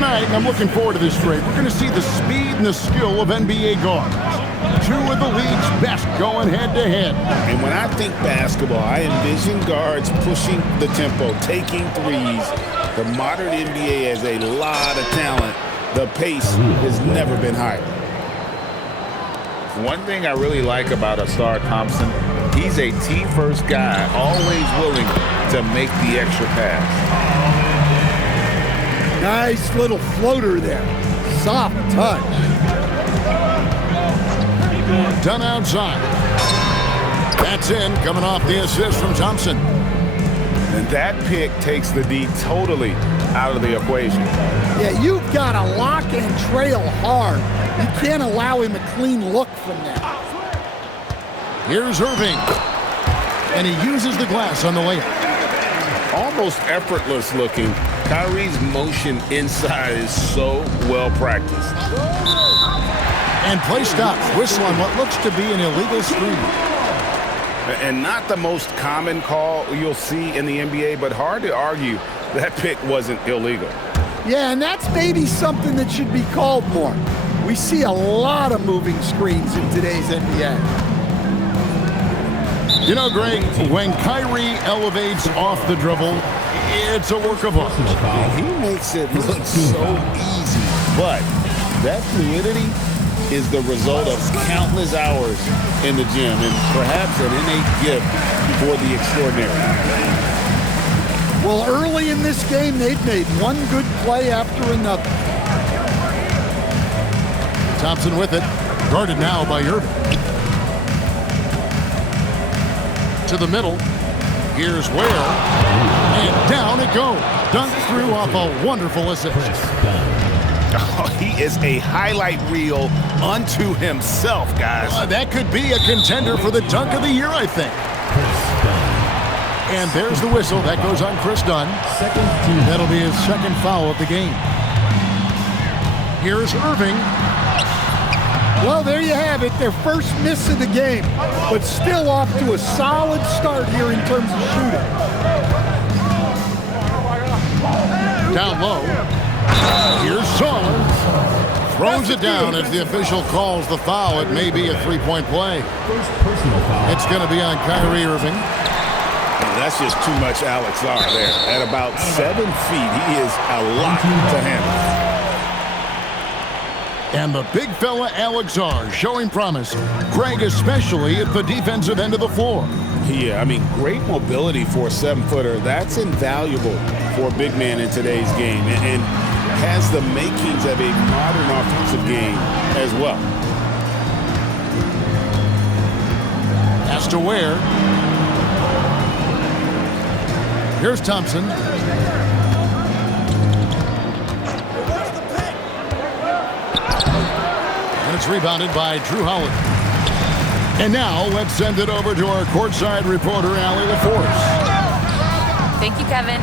Tonight, and I'm looking forward to this trade, we're going to see the speed and the skill of NBA guards. Two of the league's best going head-to-head. And when I think basketball, I envision guards pushing the tempo, taking threes. The modern NBA has a lot of talent. The pace has never been higher. One thing I really like about Asar Thompson, he's a team-first guy, always willing to make the extra pass. Nice little floater there. Soft touch. Done outside. That's in, coming off the assist from Thompson. And that pick takes the D totally out of the equation. Yeah, you've got to lock and trail hard. You can't allow him a clean look from that. Here's Irving. And he uses the glass on the layup. Almost effortless looking. Kyrie's motion inside is so well practiced. And play stops. Whistle on what looks to be an illegal screen. And not the most common call you'll see in the NBA, but hard to argue that pick wasn't illegal. Yeah, and that's maybe something that should be called more. We see a lot of moving screens in today's NBA. You know, Greg, when Kyrie elevates off the dribble, it's a work of art. He makes it look so easy, but that fluidity is the result of countless hours in the gym and perhaps an innate gift for the extraordinary. Well, early in this game, they've made one good play after another. Thompson with it, guarded now by Irving. To the middle. Here's Ware. And down it goes. Dunked through off a wonderful assist. Oh, he is a highlight reel unto himself, guys. That could be a contender for the dunk of the year, I think. And there's the whistle. That goes on Chris Dunn. That'll be his second foul of the game. Here's Irving. Well, there you have it. Their first miss of the game, but still off to a solid start here in terms of shooting. Down low. Here's Saul. Throws it down as the official calls the foul. It may be a three-point play. It's going to be on Kyrie Irving. That's just too much Alex R there. At about 7 feet, he is a lot to handle. And the big fella Alex R showing promise. Greg especially at the defensive end of the floor. Yeah, I mean, great mobility for a 7-footer. That's invaluable for a big man in today's game and has the makings of a modern offensive game as well. Has to Ware. Here's Thompson. And it's rebounded by Drew Howard. And now let's send it over to our courtside reporter, Allie LaForce. Thank you, Kevin.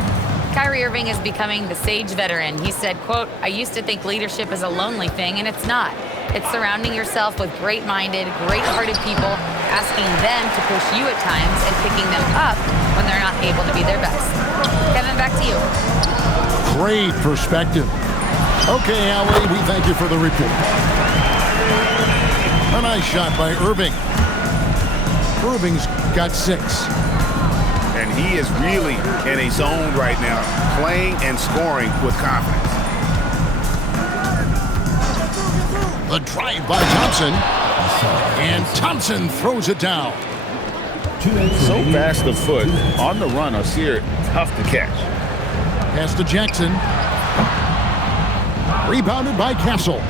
Kyrie Irving is becoming the sage veteran. He said, quote, "I used to think leadership is a lonely thing, and it's not. It's surrounding yourself with great-minded, great-hearted people, asking them to push you at times and picking them up when they're not able to be their best." Kevin, back to you. Great perspective. Okay, Allie, we thank you for the report. A nice shot by Irving. Irving's got 6. And he is really in a zone right now, playing and scoring with confidence. The drive by Thompson. And Thompson throws it down. So fast of foot. On the run, Asir, tough to catch. Pass to Jackson. Rebounded by Castle.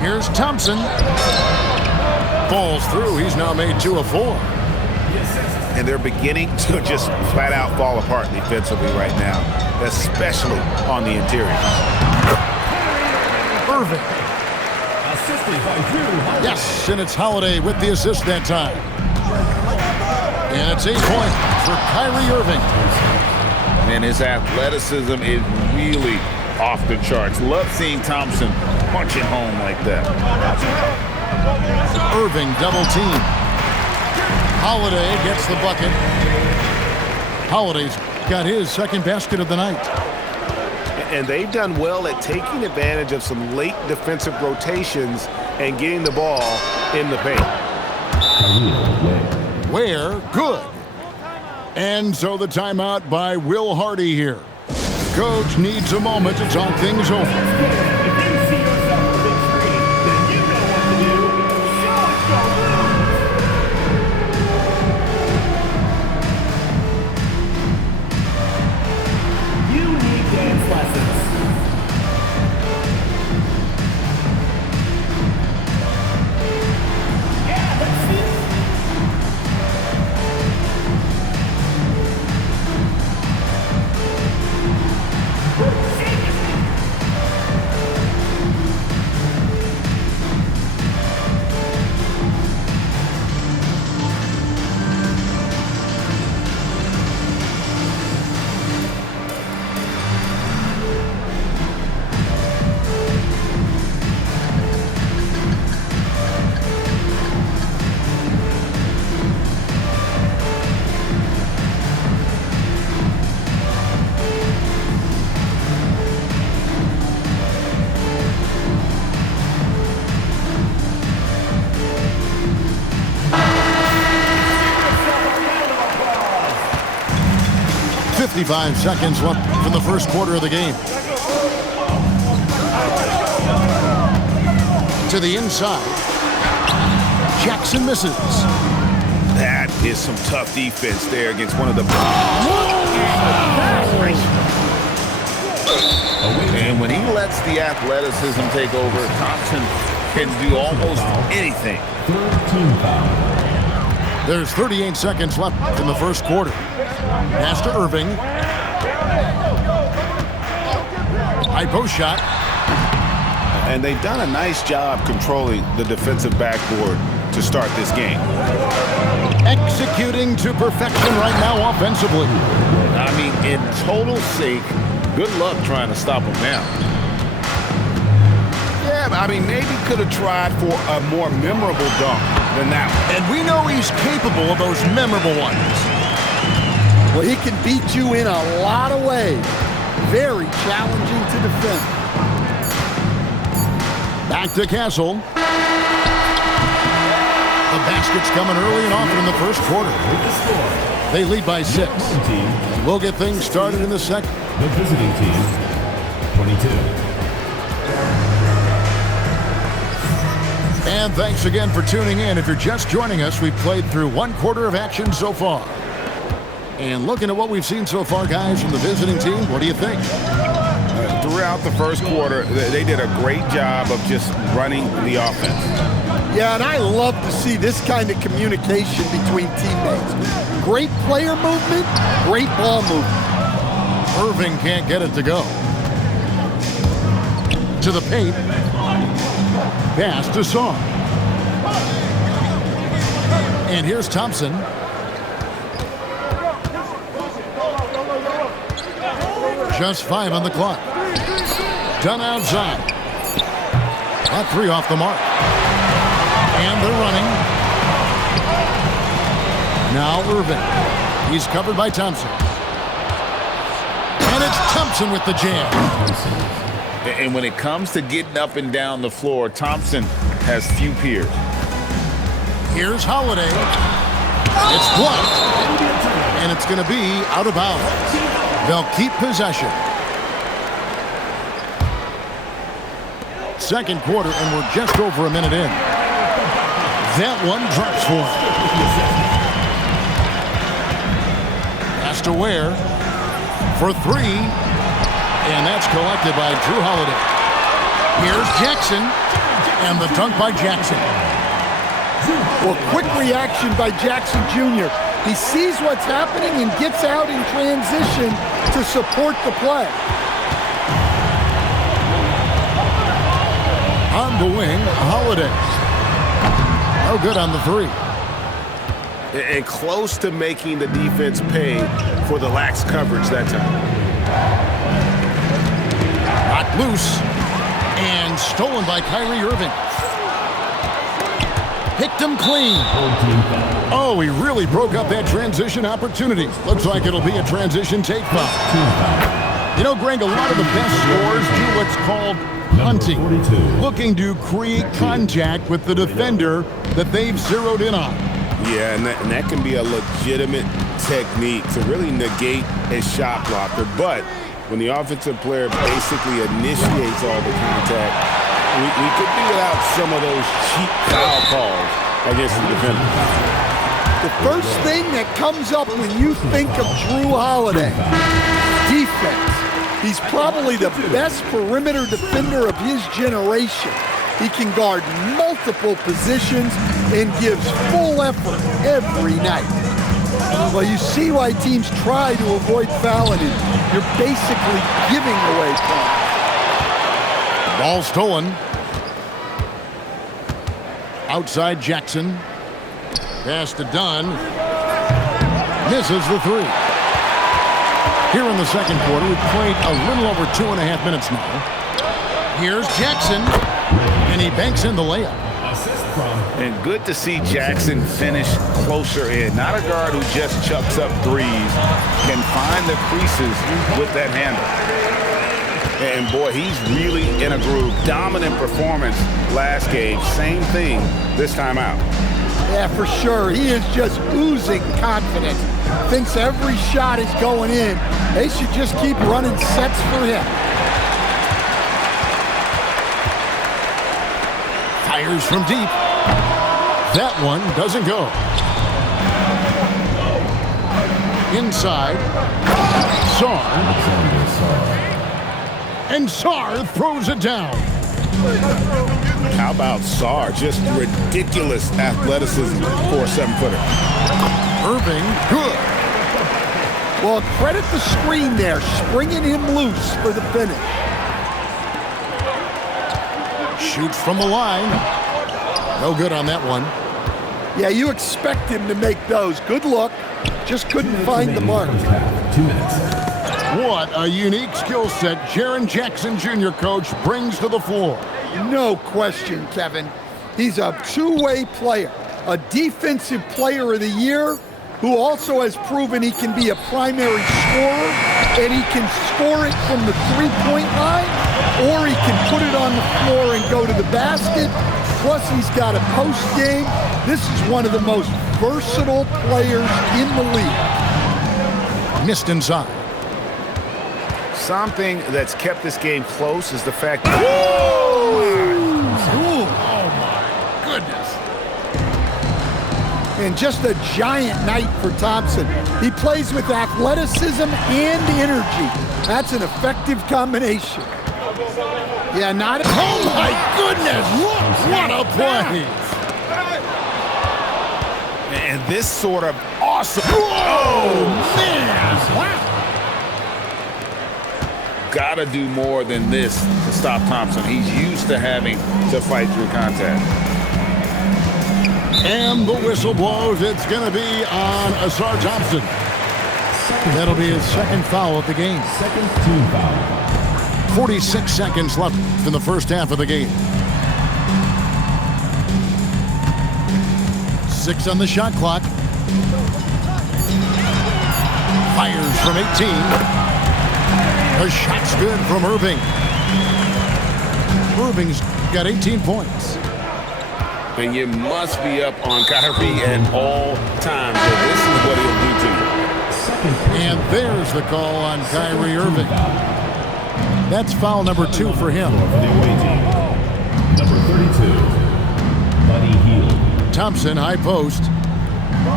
Here's Thompson. Falls through. He's now made 2 of 4. And they're beginning to just flat out fall apart defensively right now, especially on the interior. Irving. Yes, and it's Holiday with the assist that time. And it's 8 points for Kyrie Irving. And his athleticism is really off the charts. Love seeing Thompson punching home like that. Irving double team. Holiday gets the bucket. Holiday's got his second basket of the night. and they've done well at taking advantage of some late defensive rotations and getting the ball in the paint. Ware, good. And so the timeout by Will Hardy here. Coach needs a moment to talk things over. .5 seconds left from the first quarter of the game. To the inside. Jackson misses. That is some tough defense there against one of the... And when he lets the athleticism take over, Thompson can do almost anything. There's 38 seconds left in the first quarter. Pass to Irving. High post shot. And they've done a nice job controlling the defensive backboard to start this game. Executing to perfection right now offensively. I mean, in total sync, good luck trying to stop him now. Yeah, I mean, maybe could have tried for a more memorable dunk than that one. And we know he's capable of those memorable ones. Well, he can beat you in a lot of ways. Very challenging to defend. Back to Castle. The basket's coming early and often in the first quarter. They lead by 6. We'll get things started in the second. The visiting team, 22. And thanks again for tuning in. If you're just joining us, we've played through one quarter of action so far. And looking at what we've seen so far, guys, from the visiting team, what do you think? Throughout the first quarter, they did a great job of just running the offense. Yeah, and I love to see this kind of communication between teammates. Great player movement, great ball movement. Irving can't get it to go. To the paint. Pass to Song. And here's Thompson. Just 5 on the clock. Done outside. That 3 off the mark. And they're running. Now Irving. He's covered by Thompson. And it's Thompson with the jam. And when it comes to getting up and down the floor, Thompson has few peers. Here's Holiday. It's blocked. And it's going to be out of bounds. They'll keep possession. Second quarter, and we're just over a minute in. That one drops for him. Has to Ware for 3. And that's collected by Drew Holiday. Here's Jackson. And the dunk by Jackson. Well, quick reaction by Jackson Jr. He sees what's happening and gets out in transition to support the play. On the wing, Holiday. No good on the 3. And close to making the defense pay for the lax coverage that time. Knocked loose and stolen by Kyrie Irving. Picked him clean. Oh, he really broke up that transition opportunity. Looks like it'll be a transition take foul. You know, Greg, a lot of the best scorers do what's called hunting, 42. looking to create contact with the defender that they've zeroed in on. Yeah, and that can be a legitimate technique to really negate a shot blocker. But when the offensive player basically initiates all the contact, we could be without some of those cheap foul calls against the defender. The first thing that comes up when you think of Drew Holiday, defense. He's probably the best perimeter defender of his generation. He can guard multiple positions and gives full effort every night. Well, you see why teams try to avoid fouling him. You're basically giving away points. Ball stolen. Outside Jackson. Pass to Dunn. Misses the three. Here in the second quarter, we've played a little over 2.5 minutes now. Here's Jackson, and he banks in the layup. And good to see Jackson finish closer in. Not a guard who just chucks up threes, can find the creases with that handle. And boy, he's really in a groove. Dominant performance last game. Same thing this time out. Yeah, for sure. He is just oozing confidence. Thinks every shot is going in. They should just keep running sets for him. Fires from deep. That one doesn't go. Inside. Sarr. And Sarr throws it down. How about Sarr? Just ridiculous athleticism for a 7-footer. Irving, good. Well, credit the screen there, springing him loose for the finish. Shoots from the line. No good on that one. Yeah, you expect him to make those. Good look. Just couldn't find the mark. 2 minutes. What a unique skill set Jaren Jackson Jr., coach, brings to the floor. No question, Kevin. He's a two-way player, a defensive player of the year who also has proven he can be a primary scorer, and he can score it from the three-point line, or he can put it on the floor and go to the basket. Plus, he's got a post game. This is one of the most versatile players in the league. Missed inside. Something that's kept this game close is the fact that... Oh, my goodness. And just a giant night for Thompson. He plays with athleticism and energy. That's an effective combination. Yeah, not... Oh, my goodness. What a play. And this sort of awesome... Oh, man. Wow. Gotta do more than this to stop Thompson. He's used to having to fight through contact. And the whistle blows. It's going to be on Asar Thompson. That'll be his second foul of the game. Second team foul. 46 seconds left in the first half of the game. 6 on the shot clock. Fires from 18. The shot's good from Irving. Irving's got 18 points. And you must be up on Kyrie at all times. So this is what he'll do to you. And there's the call on Kyrie Irving. That's foul number 2 for him. For the away team. Number 32, Buddy Hield. Thompson, high post.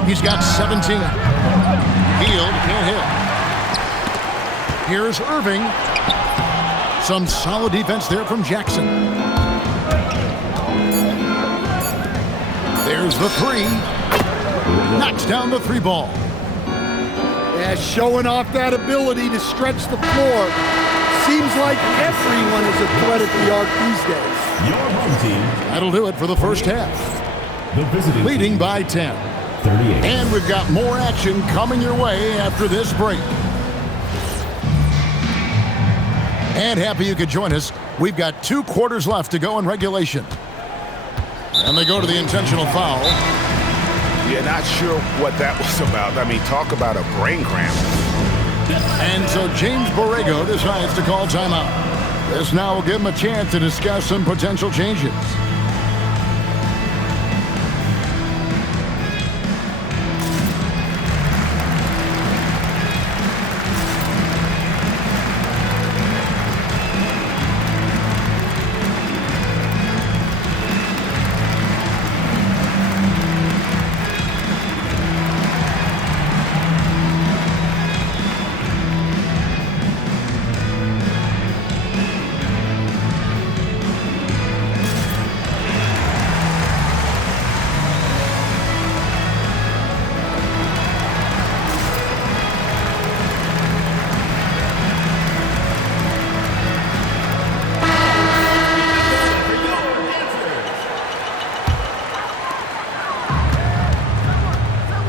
He's got 17. Hield can't hit. Here's Irving. Some solid defense there from Jackson. There's the three. Knocks down the three ball. Yeah, showing off that ability to stretch the floor. Seems like everyone is a threat at the arc these days. Your home team. That'll do it for the first half. The visiting Leading team, by 10. 38. And we've got more action coming your way after this break. And happy you could join us. We've got 2 quarters left to go in regulation. And they go to the intentional foul. Yeah, not sure what that was about. I mean, talk about a brain cramp. And so James Borrego decides to call timeout. This now will give him a chance to discuss some potential changes.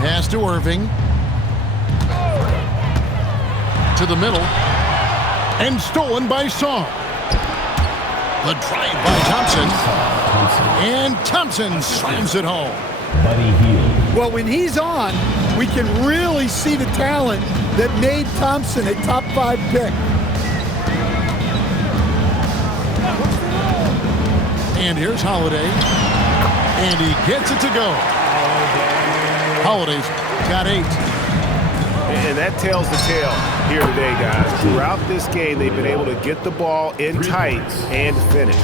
Pass to Irving. To the middle. And stolen by Song. The drive by Thompson. And Thompson slams it home. Buddy Hield. Well, when he's on, we can really see the talent that made Thompson a top 5 pick. And here's Holiday. And he gets it to go. Holiday's got 8. And that tells the tale here today, guys. Throughout this game, they've been able to get the ball in tight and finish.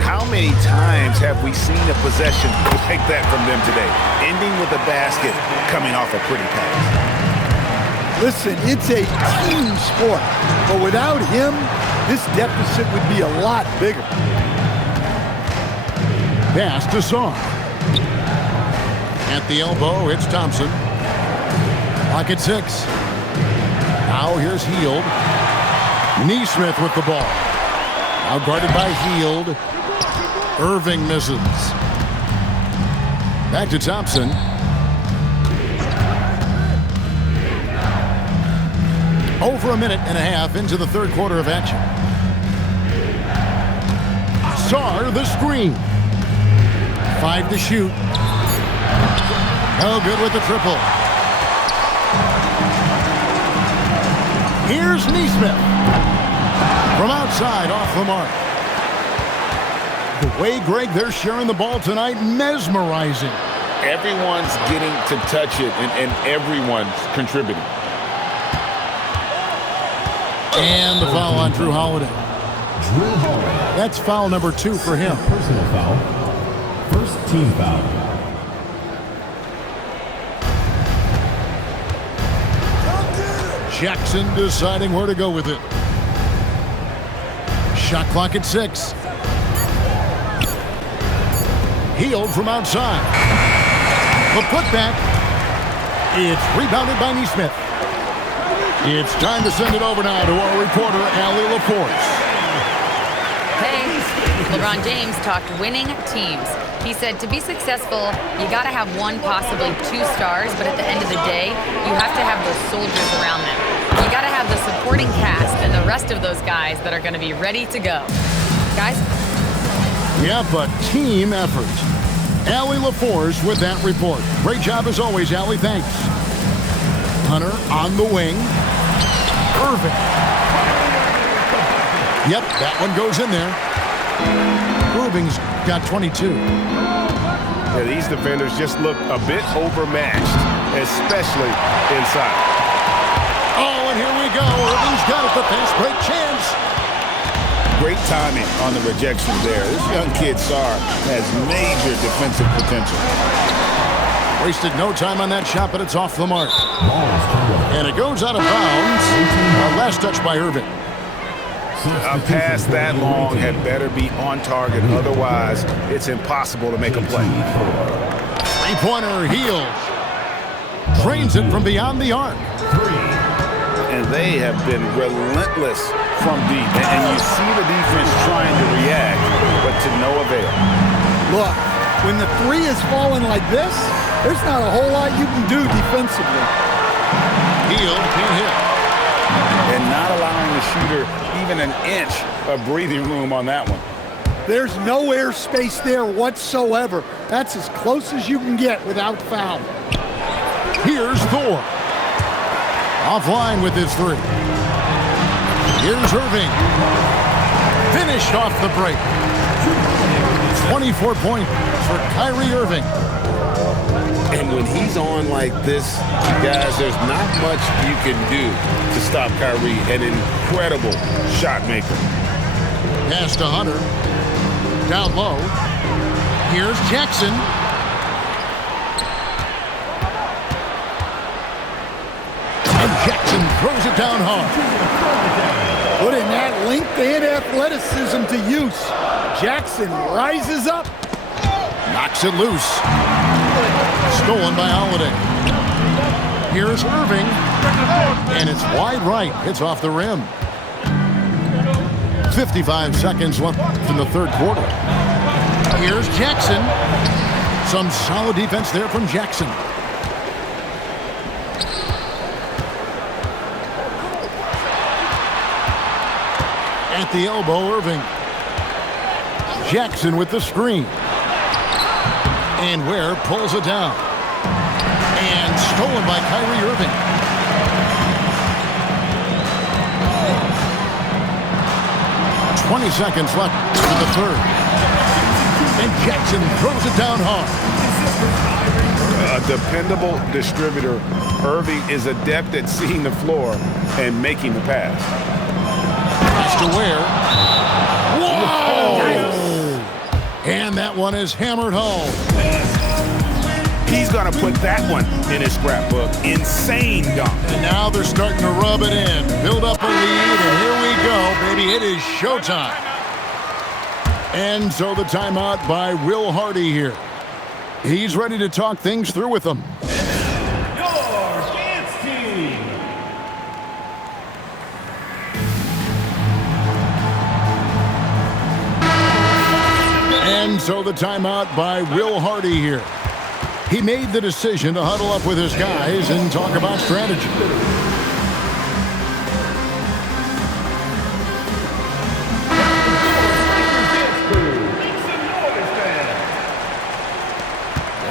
How many times have we seen a possession like that from them today? Ending with a basket, coming off a pretty pass. Listen, it's a team sport, but without him, this deficit would be a lot bigger. Pass to Song. At the elbow, it's Thompson. Clock at 6. Now here's Hield. Neesmith with the ball. Now guarded by Hield. Irving misses. Back to Thompson. Over a minute and a half into the third quarter of action. Sarr the screen. 5 to shoot. No good with the triple. Here's Neesmith. From outside, off the mark. The way, Greg, they're sharing the ball tonight, mesmerizing. Everyone's getting to touch it, and everyone's contributing. And the foul on Drew Holiday. Drew Holiday. That's foul number 2 for him. Personal foul. First team foul. Jackson deciding where to go with it. Shot clock at 6. Hield from outside. The putback. It's rebounded by Neesmith. It's time to send it over now to our reporter, Allie LaForce. Hey, LeBron James talked winning teams. He said to be successful, you got to have 1, possibly 2 stars, but at the end of the day, you have to have those soldiers around them. You got to have the supporting cast and the rest of those guys that are going to be ready to go. Guys? Yeah, but team effort. Allie LaForce with that report. Great job as always, Allie. Thanks. Hunter on the wing. Irving. Yep, that one goes in there. Irving's got 22. Yeah, these defenders just look a bit overmatched, especially inside. Oh, and here we go. Irving's got it. The fast break chance. Great timing on the rejection there. This young kid, Sarr, has major defensive potential. Wasted no time on that shot, but it's off the mark. And it goes out of bounds. Last touch by Irving. A pass that long had better be on target. Otherwise, it's impossible to make a play. Three-pointer, Hield. Trains it from beyond the arc. And they have been relentless from deep. And you see the defense trying to react, but to no avail. Look, when the 3 is falling like this, there's not a whole lot you can do defensively. Hield can't hit. And not allowing the shooter even an inch of breathing room on that one. There's no air space there whatsoever. That's as close as you can get without foul. Here's Thor. Offline with his three. Here's Irving. Finished off the break. 24 points for Kyrie Irving. And when he's on like this, guys, there's not much you can do to stop Kyrie. An incredible shot maker. Pass to Hunter. Down low. Here's Jackson. And Jackson throws it down hard. Putting that length and athleticism to use. Jackson rises up. Knocks it loose. Stolen by Holiday. Here's Irving. And it's wide right. It's off the rim. 55 seconds left in the third quarter. Here's Jackson. Some solid defense there from Jackson. At the elbow, Irving. Jackson with the screen. And Ware pulls it down. And stolen by Kyrie Irving. Seconds left in the third. And Jackson throws it down hard. A dependable distributor. Irving is adept at seeing the floor and making the pass. Pass to Ware. Whoa! And that one is hammered home. He's going to put that one in his scrapbook. Insane dunk. And now they're starting to rub it in. Build up a lead, and here we go, baby. It is showtime. And so the timeout by Will Hardy here. He's ready to talk things through with them. Your dance team. And so the timeout by Will Hardy here. He made the decision to huddle up with his guys and talk about strategy.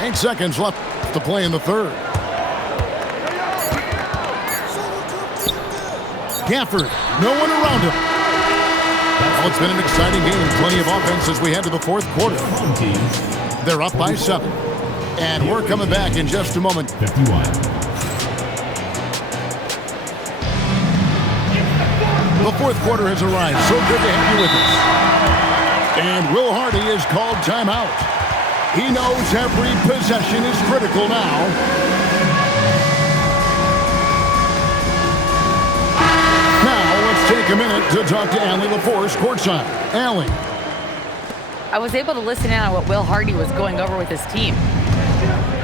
Eight seconds left to play in the third. Gafford, no one around him. Well, it's been an exciting game. Plenty of offense as we head to the fourth quarter. They're up by 7. And we're coming back in just a moment. 51. The fourth quarter has arrived. So good to have you with us. And Will Hardy is called timeout. He knows every possession is critical now. Now let's take a minute to talk to Allie LaForce courtside. Allie. I was able to listen in on what Will Hardy was going over with his team.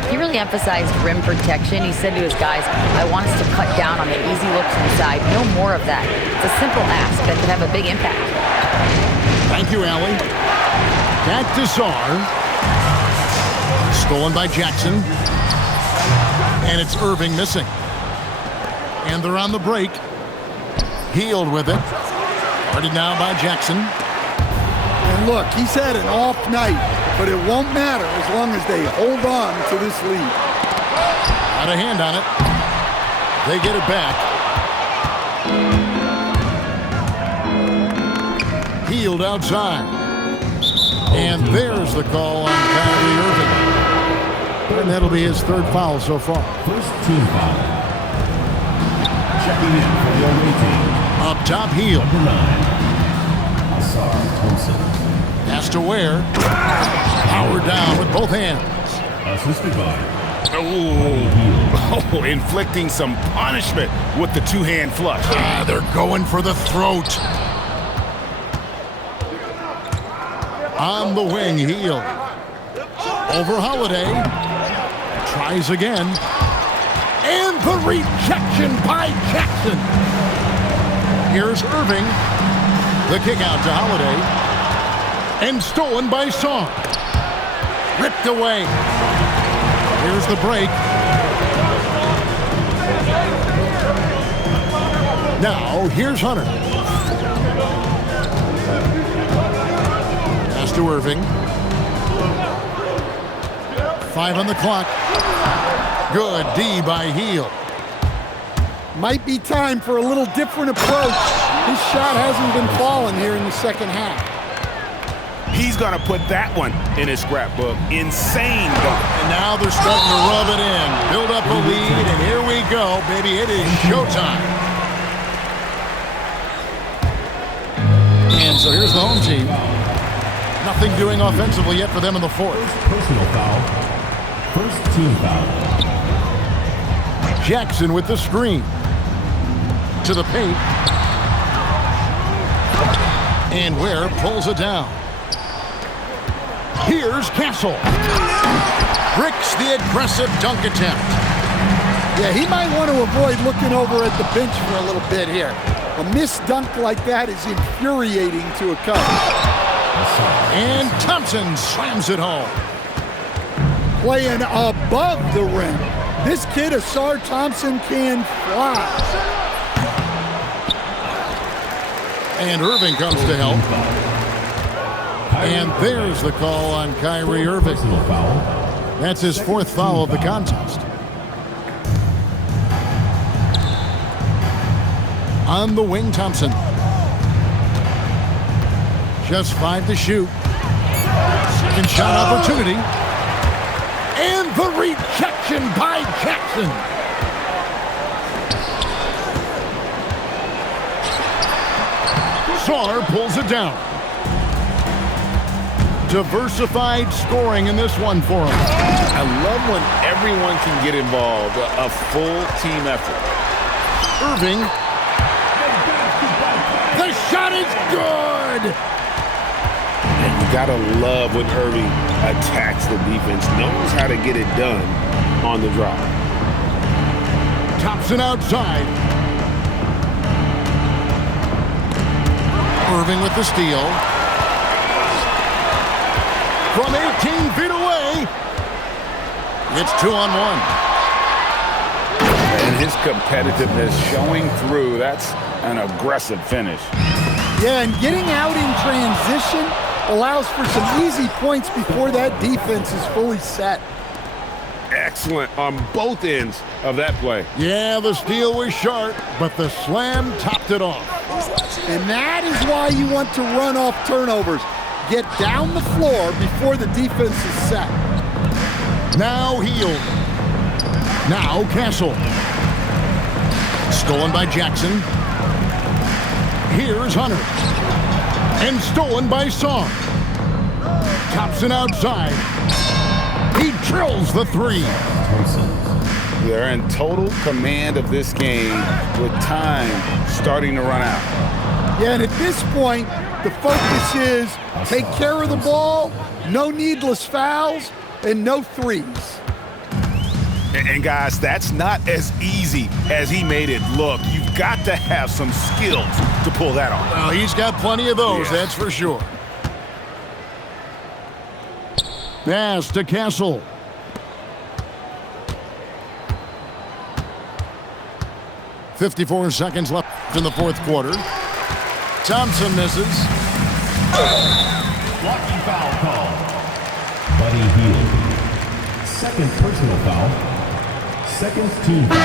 He really emphasized rim protection. He said to his guys, I want us to cut down on the easy looks inside. No more of that. It's a simple ask that could have a big impact. Thank you, Allie. Back to Sarr. Stolen by Jackson. And it's Irving missing. And they're on the break. Healed with it. Guarded now by Jackson. And look, he's had an off night, but it won't matter as long as they hold on to this lead. Got a hand on it. They get it back. Healed outside. And there's the call on Kyrie Irving. And that'll be his third foul so far. First team foul. Checking in for the away team. Up top, Healed. Number 9. Asar Thompson. Pass to Ware. Powered down with both hands. Assisted by Oh, inflicting some punishment with the two-hand flush. They're going for the throat. On the wing, Healed. Over Holiday. Tries again. And the rejection by Jackson. Here's Irving. The kick out to Holiday. And stolen by Song. Ripped away. Here's the break. Now, here's Hunter. Pass to Irving. 5 on the clock. Good D by Heald. Might be time for a little different approach. His shot hasn't been falling here in the second half. He's going to put that one in his scrapbook. Insane dunk. And now they're starting to rub it in. Build up a lead, and here we go, baby. It is showtime. And so here's the home team. Nothing doing offensively yet for them in the fourth. Personal foul. First team foul. Jackson with the screen. To the paint. And Ware pulls it down. Here's Castle. Bricks the aggressive dunk attempt. Yeah, he might want to avoid looking over at the bench for a little bit here. A missed dunk like that is infuriating to a coach. And Thompson slams it home. Playing above the rim. This kid, Asar Thompson, can fly. And Irving comes to help. And there's the call on Kyrie Irving. That's his fourth foul of the contest. On the wing, Thompson. Just 5 to shoot. Second shot opportunity. And the rejection by Jackson. Saar pulls it down. Diversified scoring in this one for him. I love when everyone can get involved, a full team effort. Irving. The shot is good. And you gotta love when Irving attacks the defense, knows how to get it done on the drop. Thompson outside. Irving with the steal. From 18 feet away, it's 2-on-1. And his competitiveness showing through. That's an aggressive finish. Yeah, and getting out in transition allows for some easy points before that defense is fully set. Excellent on both ends of that play. Yeah, the steal was sharp, but the slam topped it off. And that is why you want to run off turnovers. Get down the floor before the defense is set. Now Hield. Now Castle. Stolen by Jackson. Here's Hunter. And stolen by Song. Thompson outside. He drills the three. They're in total command of this game with time starting to run out. Yeah, and at this point, the focus is take care of the ball, no needless fouls, and no threes. And guys, that's not as easy as he made it look. You've got to have some skills to pull that off. Well, he's got plenty of those, that's for sure. Pass to Castle. .54 seconds left in the fourth quarter. Thompson misses. Blocking foul call. Buddy Hield. Second personal foul. Second team foul.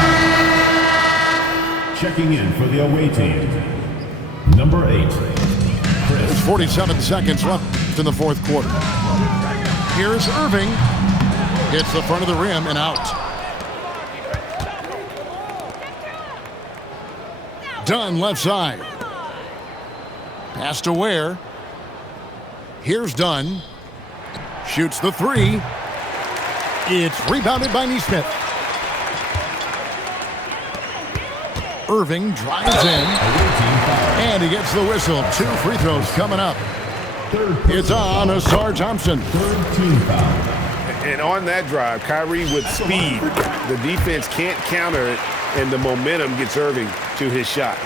Checking in for the away team. Number 8. There's 47 seconds left in the fourth quarter. Here's Irving. Hits the front of the rim and out. Dunn left side. Pass to Ware. Here's Dunn. Shoots the three. It's rebounded by Nesmith. Irving drives in. And he gets the whistle. 2 free throws coming up. It's on Asar Thompson. Third team foul. And on that drive, Kyrie with speed. The defense can't counter it, and the momentum gets Irving to his shot.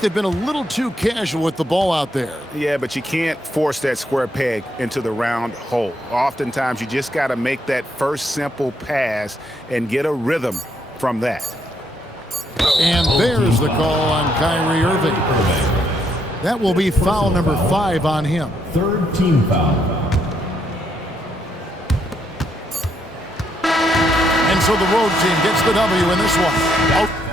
They've been a little too casual with the ball out there. Yeah, but you can't force that square peg into the round hole. Oftentimes, you just got to make that first simple pass and get a rhythm from that. And there's the call on Kyrie Irving. That will be foul number 5 on him. Third team foul. And So the road team gets the W in this one.